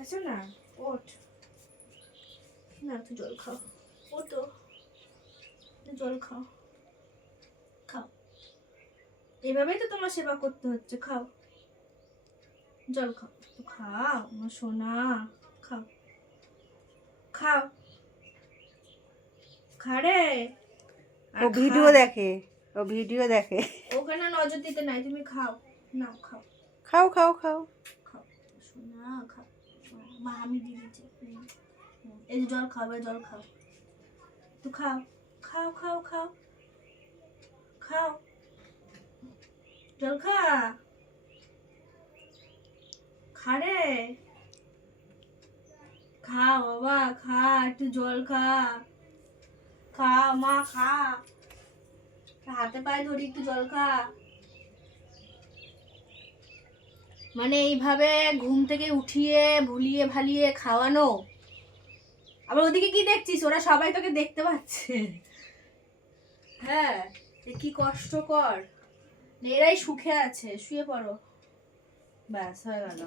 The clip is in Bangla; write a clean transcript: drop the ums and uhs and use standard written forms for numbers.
আচ্ছা না, ওঠ না, তুই জল খাও। ও তো জল খাও, খাও। এভাবেই তো তোমার সেবা করতে হচ্ছে। খাও, জল খাও, খাও আমার সোনা, খাও খাও, খারে। ও ভিডিও দেখে, ও ভিডিও দেখে। ওখানে নজর দিতে নাই, তুমি খাও। না খাও, খাও খাও খাও। খাও সোনা, খাও। মা আমি দিয়ে দিচ্ছি। এই যে জল খাও, জল খাও, তো খাও, খাও খাও খাও খাও, জল খা, খারে, খা বাবা, খা একটু জল খা, খা মা, খা, হাতে পায়ে ধরি, একটু জল খা। মানে এইভাবে ঘুম থেকে উঠিয়ে ভুলিয়ে ভালিয়ে খাওয়ানো। আবার ওদিকে কি দেখছিস? ওরা সবাই তোকে দেখতে পাচ্ছে। হ্যাঁ, কি কষ্টকর। এরাই সুখে আছে। শুয়ে পড়ো, ব্যাস হয়ে গেল।